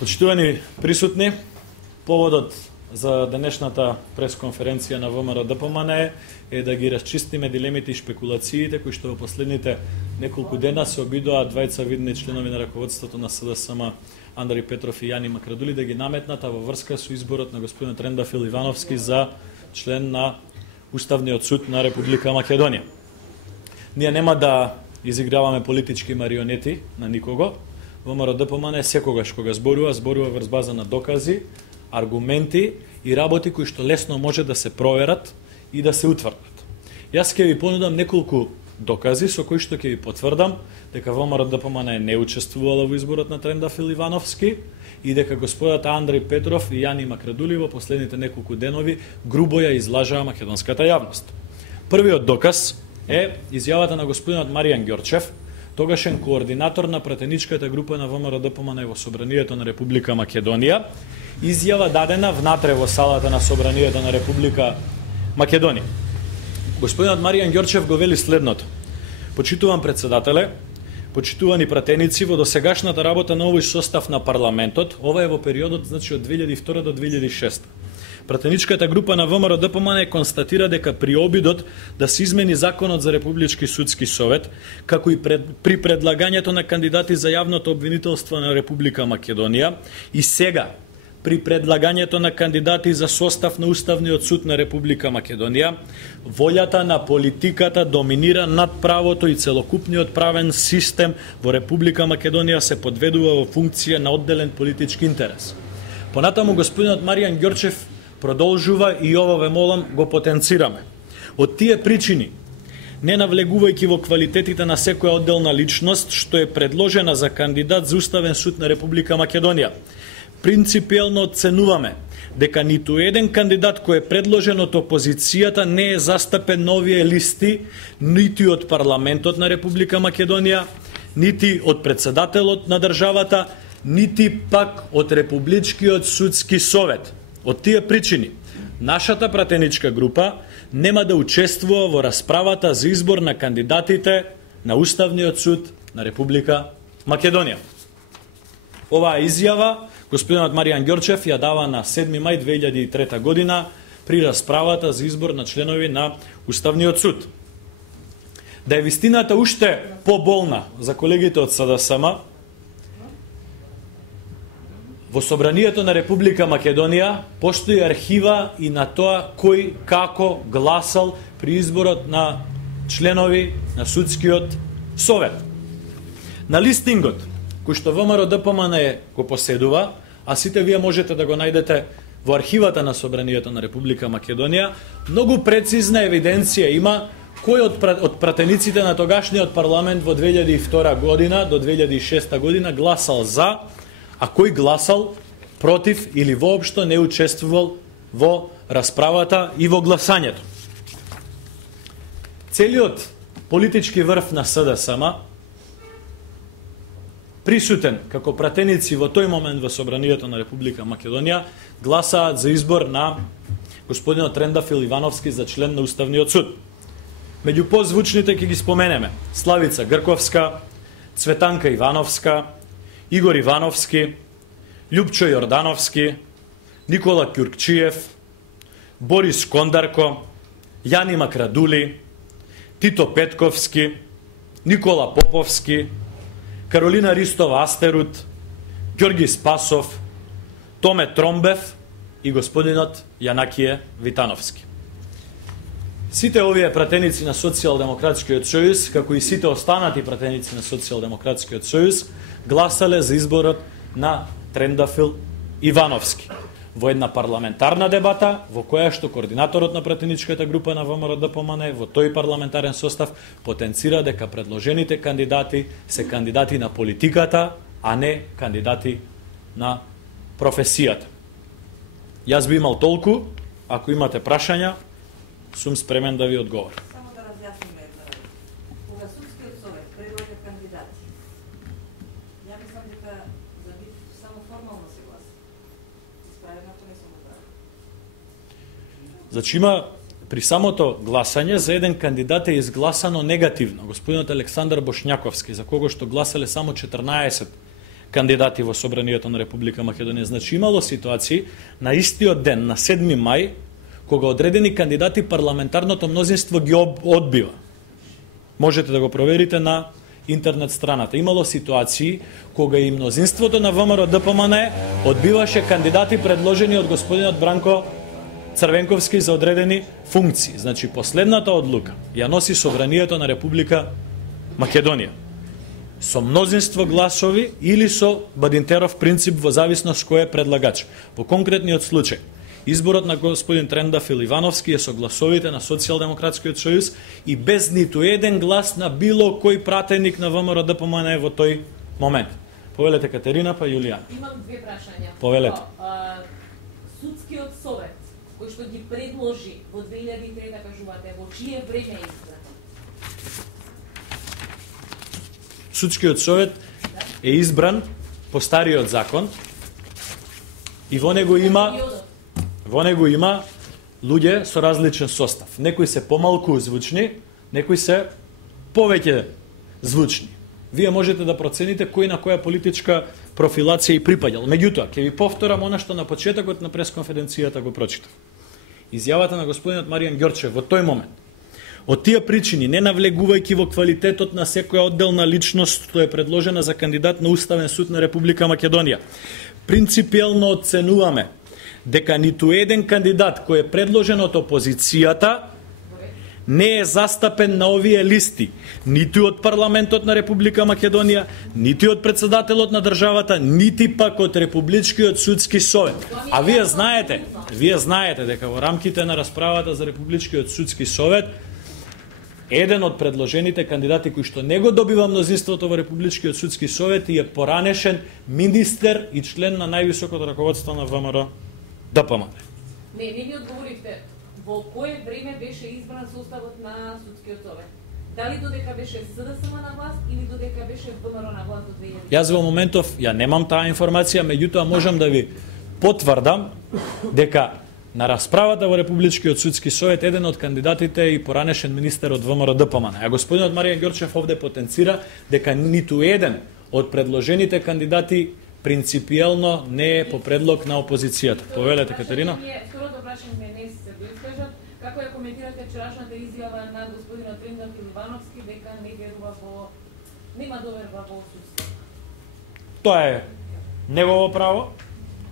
Почитувани присутни, поводот за денешната пресконференција на ВМРО-ДПМН е да ги расчистиме дилемите и шпекулациите кои што во последните неколку дена се обидоа двајца видни членови на раководството на СДСМ Андри Петров и Јани Макрадули да ги наметнат во врска со изборот на господин Трендафил Ивановски за член на Уставниот суд на Република Македонија. Ние нема да изиграваме политички марионети на никого. ВМРО-ДПМН секогаш кога зборува врз база на докази, аргументи и работи кои што лесно може да се проверат и да се утврдат. Јас ќе ви понудам неколку докази со кои што ќе ви потврдам дека ВМРО-ДПМН не учествувала во изборот на Трендафил Ивановски и дека господата Андри Петров и Јани Макрадули во последните неколку денови грубо ја излажаа македонската јавност. Првиот доказ е изјавата на господинот Маријан Ѓорчев, тогашен координатор на пратеничката група на ВМРО-ДПМН во Собранието на Република Македонија, изјава дадена внатре во салата на Собранието на Република Македонија. Господинот Маријан Ѓорчев го вели следното: почитувам председателе, почитувани пратеници, во досегашната работа на овој состав на парламентот, ова е во периодот значи од 2002 до 2006. Пратеничката група на ВМРО-ДПМН констатира дека при обидот да се измени законот за Републички судски совет, како и при предлагањето на кандидати за јавното обвинителство на Република Македонија и сега при предлагањето на кандидати за состав на Уставниот суд на Република Македонија, волјата на политиката доминира над правото и целокупниот правен систем во Република Македонија се подведува во функција на одделен политички интерес. Понатаму господинот Маријан Ѓорчев продолжува и ова ве молам го потенцираме. Од тие причини, не навлегувајќи во квалитетите на секоја одделна личност што е предложена за кандидат за Уставен суд на Република Македонија, принципиелно оценуваме дека ниту еден кандидат кој е предложен од опозицијата не е застапен на овие листи, нити од парламентот на Република Македонија, нити од председателот на државата, нити пак од Републичкиот судски совет. Од тие причини, нашата пратеничка група нема да учествува во расправата за избор на кандидатите на Уставниот суд на Република Македонија. Оваа изјава господинот Маријан Ѓорчев ја дава на 7 мај 2003 година при расправата за избор на членови на Уставниот суд. Да е вистината уште поболна за колегите од СДСМ, во Собранието на Република Македонија постои архива и на тоа кој како гласал при изборот на членови на судскиот совет. На листингот кој што ВМРО-ДПМН го поседува, а сите вие можете да го најдете во архивата на Собранието на Република Македонија, многу прецизна евиденција има кој од пратениците на тогашниот парламент во 2002 година до 2006 година гласал за, а кој гласал против или воопшто не учествувал во расправата и во гласањето. Целиот политички врв на СДСМ, присутен како пратеници во тој момент во Собранието на Република Македонија, гласаат за избор на господинот Трендафил Ивановски за член на Уставниот суд. Меѓу позвучните ќе ги споменеме Славица Грковска, Цветанка Ивановска, Игор Ивановски, Љупчо Јордановски, Никола Ќуркчиев, Борис Кондарко, Јани Макрадули, Тито Петковски, Никола Поповски, Каролина Ристова Астерут, Ѓорги Спасов, Томе Тромбев и господинот Јанакије Витановски. Сите овие пратеници на Социјалдемократскиот сојуз, како и сите останати пратеници на Социјалдемократскиот сојуз, гласале за изборот на Трендафил Ивановски во една парламентарна дебата во која што координаторот на пратеничката група на ВМРО-ДПМН во тој парламентарен состав потенцира дека предложените кандидати се кандидати на политиката, а не кандидати на професијата. Јас би имал толку, ако имате прашања, сум спремен да ви одговорам. Само да разјасниме една работа. Кога судскиот совет предлага кандидати, ја мислам дека за нив само формално се гласа. Исправеното не сум направила. Значи има при самото гласање за еден кандидат е изгласано негативно. Господинот Александар Бошњаковски, за кого што гласале само 14 кандидати во Собранието на Република Македонија. Значи имало ситуации на истиот ден, на 7 мај, кога одредени кандидати парламентарното мнозинство ги одбива. Можете да го проверите на интернет страната. Имало ситуации кога и мнозинството на ВМРО ДПМН одбиваше кандидати предложени од господинот Бранко Црвенковски за одредени функции. Значи последната одлука ја носи Собранието на Република Македонија. Со мнозинство гласови или со Бадинтеров принцип во зависност кој е предлагач. Во конкретниот случај, изборот на господин Трендафил Ивановски е со гласовите на Социјалдемократскиот сојуз и без ниту еден глас на било кој пратеник на ВМРО ДПМН во тој момент. Повелете Катерина, па Јулијана. Имам две прашања. Повелете. Судскиот совет кој што ги предложи во 2003 кажувате во чие време е избран? Судскиот совет е избран по стариот закон и во него има луѓе со различен состав. Некои се помалку звучни, некои се повеќе звучни. Вие можете да процените кој на која политичка профилација и припаѓал. Меѓутоа, ќе ви повторам она што на почетокот на пресконференцијата го прочитав. Изјавата на господинот Маријан Ѓорчев во тој момент. Од тие причини, не навлегувајќи во квалитетот на секоја одделна личност што е предложена за кандидат на Уставен суд на Република Македонија, принципиелно оценуваме дека ниту еден кандидат кој е предложен од опозицијата не е застапен на овие листи, ниту од парламентот на Република Македонија, нити од председателот на државата, нити пак од Републичкиот судски совет. А вие знаете дека во рамките на расправата за Републичкиот судски совет еден од предложените кандидати кој што не го добива мнозинството во Републичкиот судски совет и е поранешен министер и член на највисокото раководство на ВМРО ДПМН. Не ми одговоривте. Во кое време беше избран составот на судскиот совет? Дали додека беше СДСМ на власт или додека беше ВМРО на власт до 2000? Јас во моментов ја немам таа информација, меѓутоа можам да ви потврдам дека на расправата во Републичкиот судски совет еден од кандидатите е и поранешен министер од ВМРО ДПМН. А господинот Маријан Ѓорчев овде потенцира дека ниту еден од предложените кандидати принципиелно не е по предлог на опозицијата. Повелете, Катерина. Второто прашање не се го искажат. Како ја коментирате вчерашната изјава на господинот Трендафил Ивановски дека не верува нема доверба во судството? Тоа е негово право.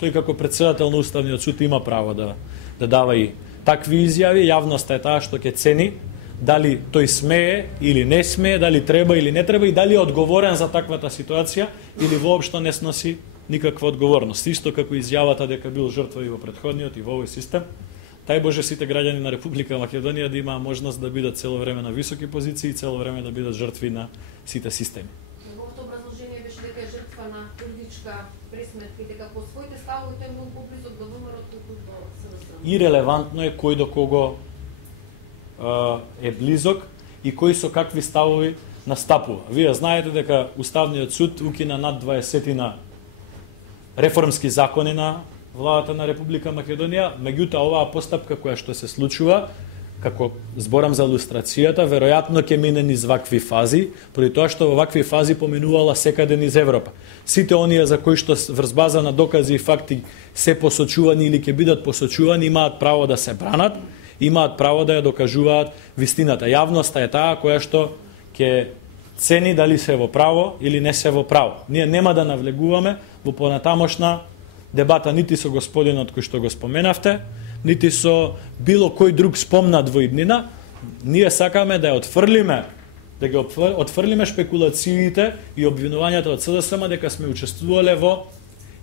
Тој како председател на Уставниот суд има право да дава и такви изјави. Јавноста е таа што ќе цени дали тој смее или не смее, дали треба или не треба и дали е одговорен за таквата ситуација или воопшто не сноси никаква одговорност. Исто како изјавата дека бил жртва и во претходниот и во овој систем. Тај Боже сите граѓани на Република Македонија да имаа можност да бидат цело време на високи позиции и цело време да бидат жртви на сите системи. Неговото образложение беше дека е жртва на политичка пресметка и дека по своите ставови тој бил поблизок до ВМРО колку до СДСМ. И релевантно е кој до кого е близок и кои со какви ставови настапува. Вие знаете дека Уставниот суд укина над 20 реформски закони на владата на Република Македонија, меѓутоа оваа постапка која што се случува, како зборам за илустрацијата, веројатно ќе мине низ вакви фази, поради тоа што во вакви фази поминувала секаде низ Европа. Сите оние за кои што врз база на докази и факти се посочувани или ќе бидат посочувани имаат право да се бранат, имаат право да ја докажуваат вистината. Јавноста е таа која што ќе цени дали се во право или не се во право. Ние нема да навлегуваме во понатамошна дебата нити со господинот кој што го споменавте, нити со било кој друг спомнат во иднина. Ние сакаме да ја отфрлиме, да ги отфрлиме шпекулациите и обвинувањата од СДСМ дека сме учествувале во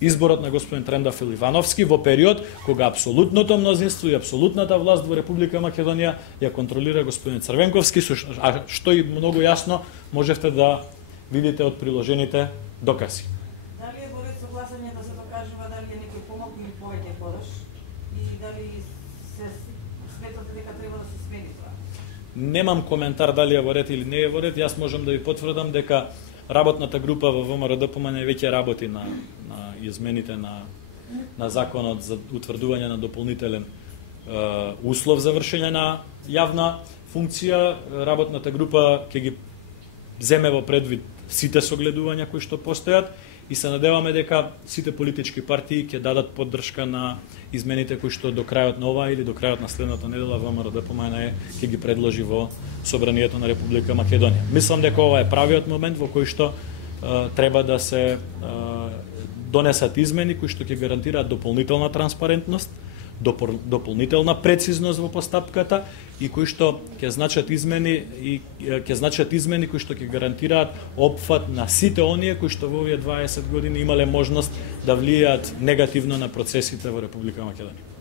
изборот на господин Трендафил Ивановски во период кога апсолутното мнозинство и апсолутната власт во Република Македонија ја контролира господин Црвенковски, а што и многу јасно можевте да видите од приложените докази. Дали е во ред со гласање да се докажува дали е некој помалку или повеќе подош и дали се сметате дека треба да се смени тоа? Немам коментар дали е во ред или не е во ред. Јас можам да ви потврдам дека работната група во ВМРО ДПМН веќе работи на измените на законот за утврдување на дополнителен услов за вршење на јавна функција. Работната група ќе ги земе во предвид сите согледувања кои што постојат и се надеваме дека сите политички партии ќе дадат поддршка на измените кои што до крајот на оваа или до крајот на следната недела ВМРО ДПМНЕ ќе ги предложи во Собранието на Република Македонија. Мислам дека ова е правиот момент во кој што треба да се донесат измени кои што ќе гарантираат дополнителна транспарентност, дополнителна прецизност во постапката и кои што ќе значат измени кои што ќе гарантираат опфат на сите оние кои што во овие 20 години имале можност да влијаат негативно на процесите во Република Македонија.